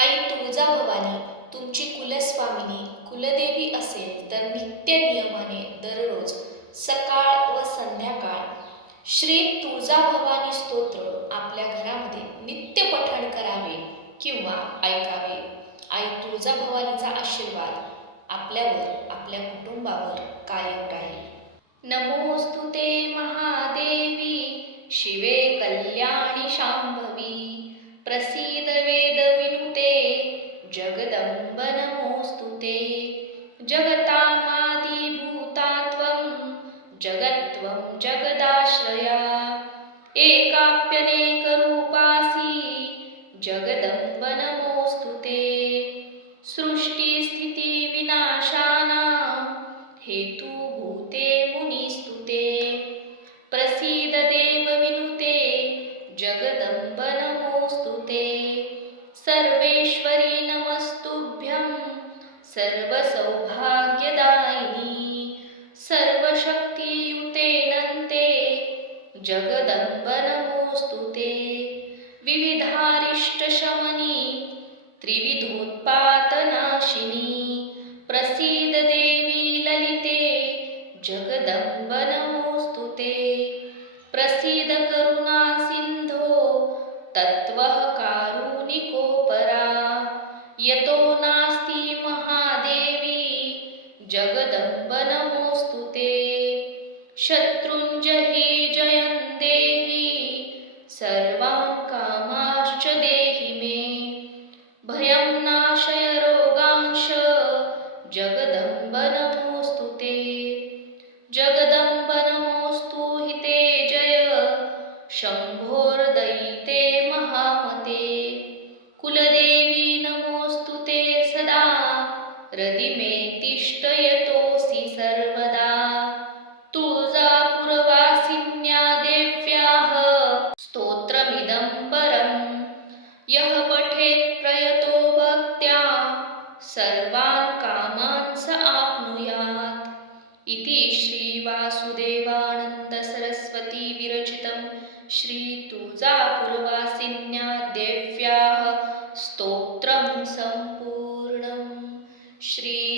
आई तुळजाभवानी तुमची कुलस्वामिनी कुलदेवी असेल तर नित्य नियमाने दररोज सकाळ व संध्याकाळ श्री तुळजाभवानी स्तोत्र आपल्या घरामध्ये नित्य पठण करावे किंवा ऐकावे. आई तुळजाभवानीचा आशीर्वाद आपल्यावर आपल्या कुटुंबावर कायम राहील. नमोस्तुते महादेवी शिवे कल्याणी शांभवी प्रसीद वेदविनुते जगदंब नमोस्तुते. जगतामादिभूता त्वं जगत्त्वं जगदाश्रया एकाप्यनेकरूपासि जगदंब नमोस्तुते. सृष्टिस्थितिविनाशानां हेतुभूते मुनिस्तुते प्रसीद देवविनुते जगदंब नमोस्तुते. सर्वेश्वरी नमस्तुभ्यं सर्वसौभाग्यदायिनी सर्वशक्तियुते नन्ते जगदंब नमोस्तुते. विविधारिष्टशमनी त्रिविधोत्पातनाशिनी प्रसीद देवी ललिते जगदंब नमोस्तुते. प्रसीद करुणा सिंधो तत्त्वः कारुणिको परा यतो नास्ति महादेवी जगदंब नमोस्तुते. शत्रुंजयी जयं देहि सर्वान् कामांश्च देहि मे भयं नाशय रोगांश जगदंब नमोस्तुते. जगदंब नमोस्तु हिते जय शंभोर्दयिते महामते. कुलदेवी नमोस्तुते सदा हृदि तिष्ठयतोऽसि सर्वदा. तुळजापुरवासिन्या देव्याः स्तोत्रमिदं परं यः पठेत् प्रयतो भक्त्या सर्वान् कामान् स आप्नुयात्. इति श्री वासुदेवानंद सरस्वती विरचितं श्री तुळजापुरवासिन्या देव्याः स्तोत्रं संपूर्णम्. श्री